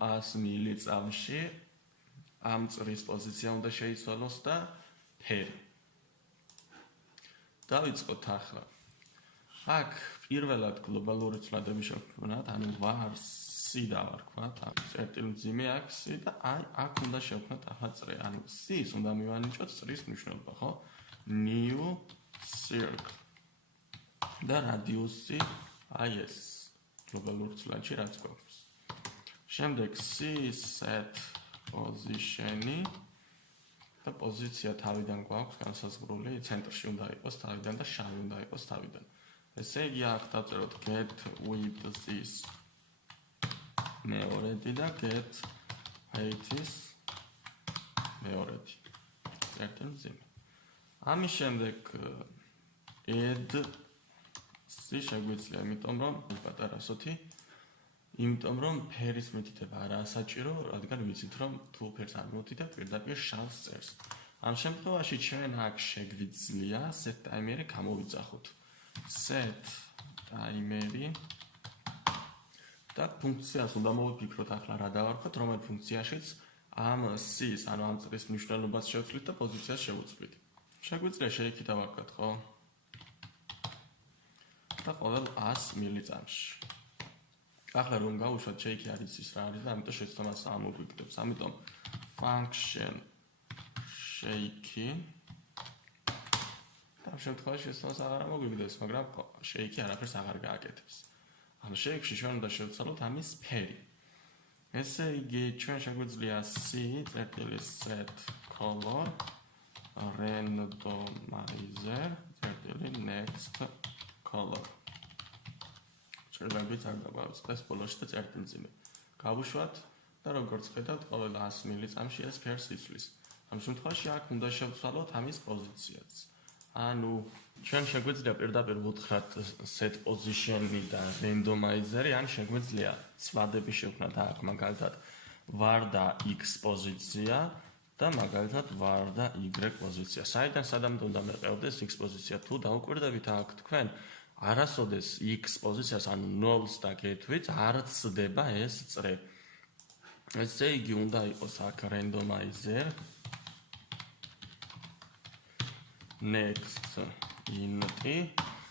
100 მილიწამში ამ წრის პოზიცია უნდა შეიცვალოს და ფერი. დავიწყოთ ახლა. აქ პირველად გლობალური ცვლადები შევქმნათ, ანუ C დავარქვათ, წერტილი მძიმე აქ C და აქ უნდა შევქმნათ ახლა წრე, ანუ C-ს უნდა მივანიჭოთ წრის მნიშვნელობა, ხო? New circle. და რადიუსი ეს გლობალურ ცვლადში რაც გვაქვს. შემდეგ C set position-ი და პოზიცია თავიდან გვაქვს განსაზღვრული, ცენტრში უნდა იყოს თავიდან და შავი უნდა იყოს თავიდან. ესე იგი აქ დავწეროთ get with this მეორედი და get height-ის მეორედი. წერტილი მძიმე. ამის შემდეგ add C შეგვიძლია, იმიტომ რომ ფერის მითითება არაა საჭირო, რადგან ვიცით რომ თუ ფერს არ მოვთითებთ, პირდაპირ შავს წერს. ამ შემთხვევაში ჩვენ აქ შეგვიძლია set timer-ი გამოვიძახოთ. set timer-ი და ფუნქციას უნდა მოვიფიქროთ ახლა რა დავარქვათ, რომელ ფუნქციაშიც ამ C-ს, ანუ ამ წრის მნიშვნელობას შევცვლით და პოზიციას შევუცვლით. შეგვიძლია შეიქით დავარქვათ, ხო? და ყოველ 100 მილიწამში. ახლა რომ გავუშვათ შეიქი არის ის რა არის და ამიტომ შეცდომას ამოვიგდებს. ამიტომ function sheiki და ამ შემთხვევაში შეცდომას აღარ ამოვიგდებს, მაგრამ sheiki არაფერს აღარ გააკეთებს. ამ sheikში ჩვენ უნდა შევცვალოთ ამის ფერი. ესე იგი ჩვენ შეგვიძლია C წერტილი set color randomizer წერტილი next color. შეიძლება არ დავაწყდეს ბოლოში და წერტილი მძიმე. გავუშვათ და როგორც ხედავთ, ყოველ 100 მილიწამში ეს ფერს იცვლის. ამ შემთხვევაში აქ უნდა შევცვალოთ ამის პოზიციაც. ანუ ჩვენ შეგვიძლია პირდაპირ ვუთხრათ set position-ი და randomizer-ი, ან შეგვიძლია ცვლადები შევქმნათ აქ მაგალითად var და x პოზიცია და მაგალითად var და y პოზიცია. საიდან სადამდე უნდა მეყევდეს x პოზიცია? თუ დაუკვირდებით აქ თქვენ არასოდეს x პოზიციას, ანუ 0-ს და გეთვით, არ ცდება ეს წრე. ესე იგი უნდა იყოს აქ randomizer next int-ი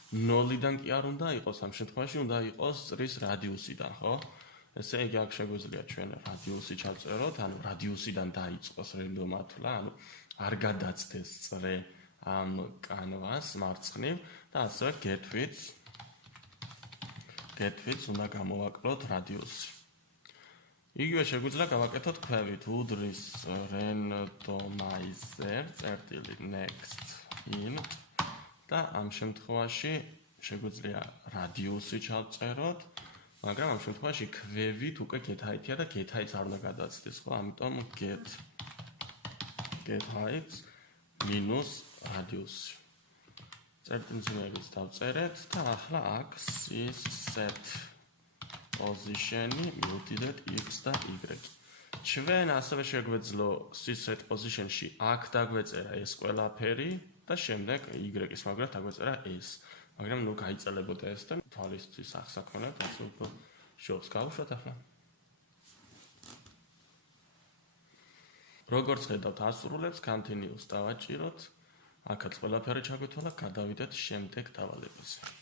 0-დან კი არ უნდა იყოს, ამ შემთხვევაში უნდა იყოს წრის რადიუსიდან, ხო? ესე იგი აქ შეგვიძლია ჩვენ რადიუსი ჩავწეროთ, ანუ რადიუსიდან დაიწყოს რენდომათვლა, ანუ არ გადაცდეს წრე ამ კანვას მარცხნივ და ასევე get-ს უნდა გამოვაკლოთ რადიუსი. იგივე შეგვიძლია გავაკეთოთ ქვევით უდრის randomizer წერტილი next int და ამ შემთხვევაში შეგვიძლია რადიუსი ჩავწეროთ, მაგრამ ამ შემთხვევაში ქვევით უკვე get height-ია და get height-ს არ უნდა გადაცდეს, ხო? ამიტომ get height minus radius. წერტილი მძიმეებს დავწერეთ და ახლა აქ set position-ი მივდივართ x და y. ჩვენ ასევე შეგვეძლო set position-ში აქ დაგვეწერა ეს ყველაფერი და შემდეგ y-ის მაგრად დაგვეწერა ეს. მაგრამ ნუ გაიწელებოდა ეს და თვალისთვის ახსაქონებთ, ასე უფრო შობს გავუშვათ ახლა. როგორც ხედავთ, ასრულებს continuous დავაჭიროთ. აქაც ყველაფერი ჩაგვეთვალა, გადავიდეთ შემდეგ დავალებაზე.